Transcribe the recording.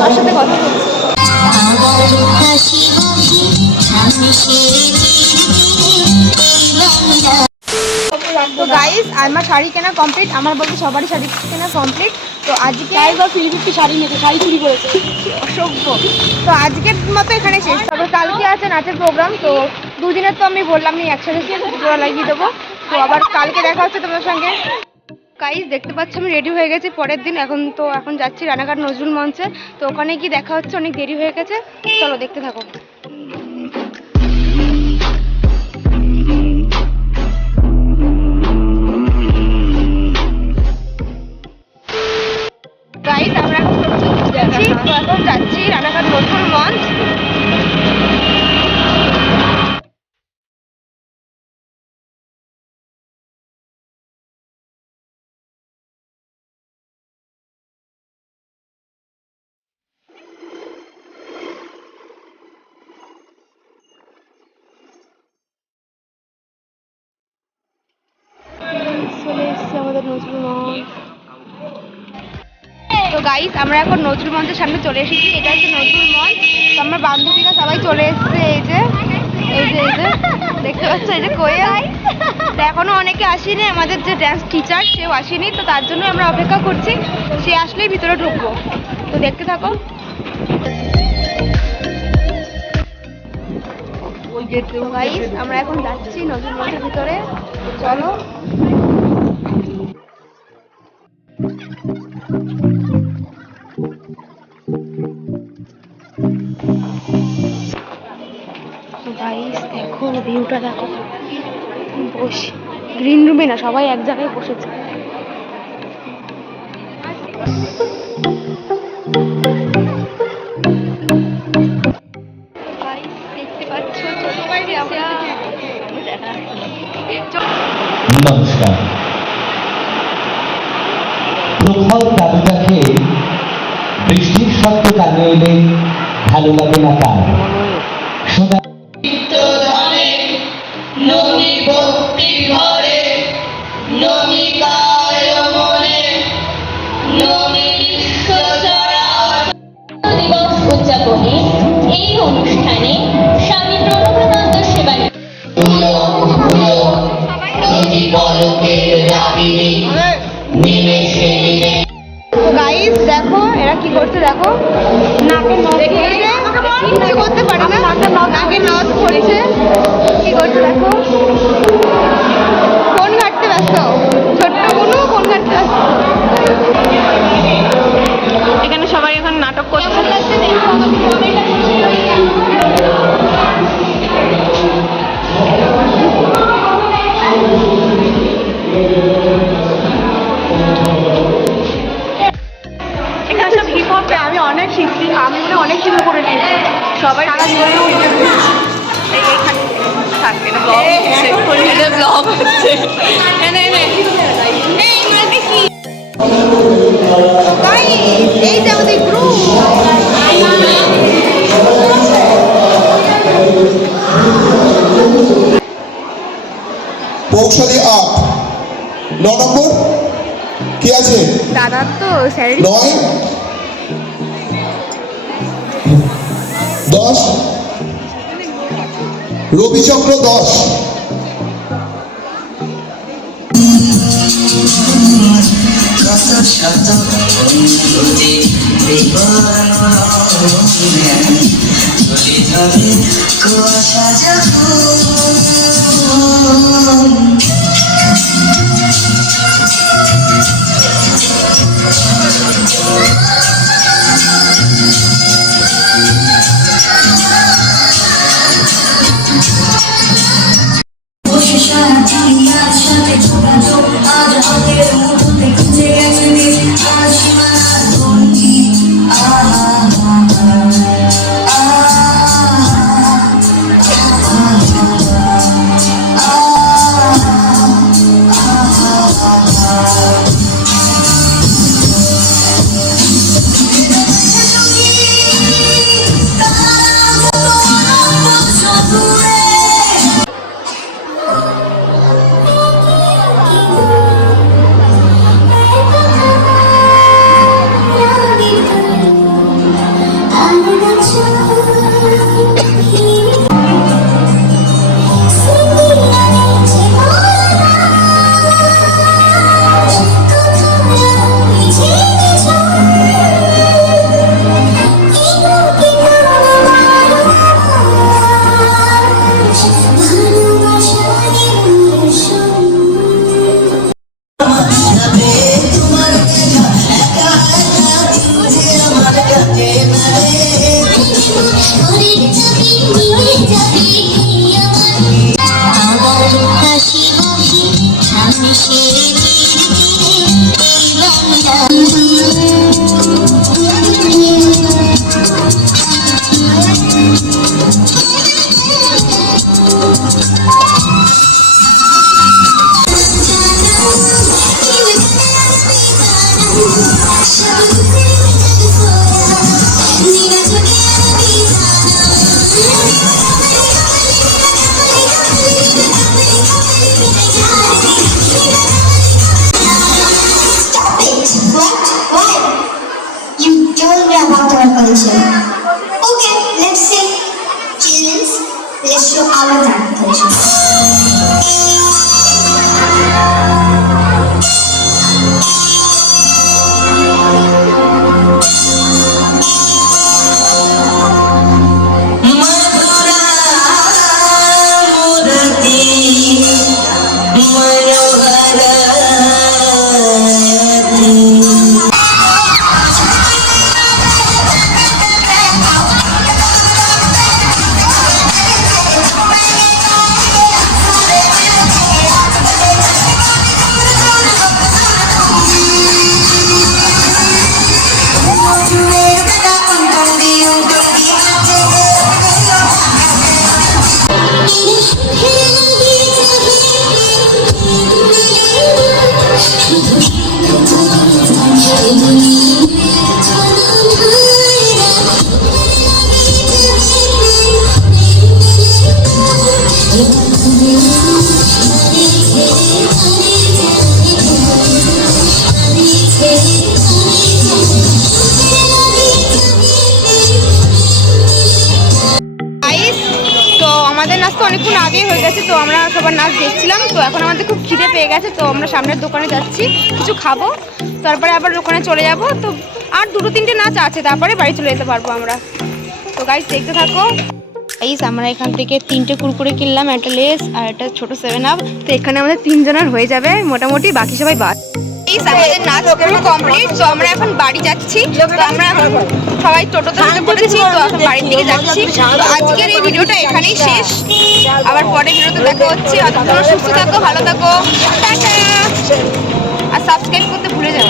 তার সাথে কথা বলছি। তো গাইস আমার শাড়ি কেনা কমপ্লিট, আমার বলতে সবারই শাড়ি কেনা কমপ্লিট। তো আজকে ফিলিপিটি শাড়ি নিতে শাড়ি চুরি করেছে অসভ্য। তো আজকের মতো এখানে শেষ, তবে কালকে আছে নাচের প্রোগ্রাম। তো দুদিনের তো আমি বললাম আমি একসাথে জোড়া লাগিয়ে দেবো। তো আবার কালকে দেখা হচ্ছে তোমার সঙ্গে। গাইস দেখতে পাচ্ছ আমি রেডি হয়ে গেছি পরের দিন। এখন যাচ্ছি রানাঘাট নজরুল মঞ্চে। তো ওখানে গিয়ে দেখা হচ্ছে, অনেক দেরি হয়ে গেছে। চলো দেখতে থাকো। গাইস আমরা এখন যাচ্ছি রানাঘাট নজরুল মঞ্চ। চলে এসেছি আমাদের নজরুল মঞ্চ। তো গাইস আমরা এখন নজরুল মঞ্চের সামনে চলে এসেছি। এটা হচ্ছে নজরুল মঞ্চ। তো আমার বান্ধবীরা সবাই চলে এসেছে। এই যে দেখতে পাচ্ছ, এই যে কোয়েল। তো এখনো অনেকে আসেনি, আমাদের যে ড্যান্স টিচার সেও আসেনি। তো তার জন্য আমরা অপেক্ষা করছি, সে আসলেই ভিতরে ঢুকবো। তো দেখতে থাকো। গাইস আমরা এখন যাচ্ছি নজরুল মঞ্চের ভিতরে, চলো। গাইস দেখো ভিউটা, দেখো বসে গ্রিন রুমে না, সবাই এক জায়গায় বসেছে। দেখতে পাচ্ছ নমস্কার। প্রখর কাবিতাকে বৃষ্টির শব্দ কানে এলে ভালো লাগে না তার। শোনা উদযাপনে এই অনুষ্ঠানে স্বামী প্রণবানন্দ সেবানী গাইস দেখো এরা কি করছে, দেখো কিছু করতে পারে না, নাকে নথ করছে। কি করছে দেখো, ফোন ঘাটতে ব্যস্ত, ছোট্ট কোনো ফোন ঘাটতে ব্যস্ত। এখানে সবাই এখন নাটক করছে। এখানে সব হিপ হপে আমি অনেক শিখছি, আমি মনে অনেক কিছু করে নিয়েছি। সবাই সারা জীবনে এইখানে থাকবে না, ব্লগ হচ্ছে। এই যে আমাদের গ্রুপ, পৌঁছালি 8 9 নম্বর কি আছে দাদার তো salary 9 10 রবিচক্র 10 You told me about our culture. Okay, let's say, children, let's show our culture. আমাদের নাচ তো অনেকক্ষণ আগেই হয়ে গেছে, তো আমরা সবার নাচ দেখছিলাম। তো এখন আমাদের খুব খিদে পেয়ে গেছে, তো আমরা সামনের দোকানে যাচ্ছি, কিছু খাবো, তারপরে আবার দোকানে চলে যাব। তো আর দুটো তিনটে নাচ আছে, তারপরে বাড়ি চলে যেতে পারবো আমরা। তো গাইস দেখতে থাকো। গাইস আমরা এখান থেকে 3টে কুরকুরে কিনলাম, একটা লেস আর একটা ছোট 7 আপ। তো এখানে আমাদের 3 জনের হয়ে যাবে মোটামুটি, বাকি সবাই বাদ। আমাদের নাচ পুরো কমপ্লিট, তো আমরা এখন বাড়ি যাচ্ছি। তো আমরা সবাই টোটোতে উঠে পড়েছি, তো এখন বাড়ির দিকে যাচ্ছি। তো আজকের এই ভিডিওটা এখানেই শেষ, আবার পরের ভিডিওতে দেখা হচ্ছে। তোমরা সুস্থ থাকো, ভালো থাকো, টাটা। আর সাবস্ক্রাইব করতে ভুলে যাও।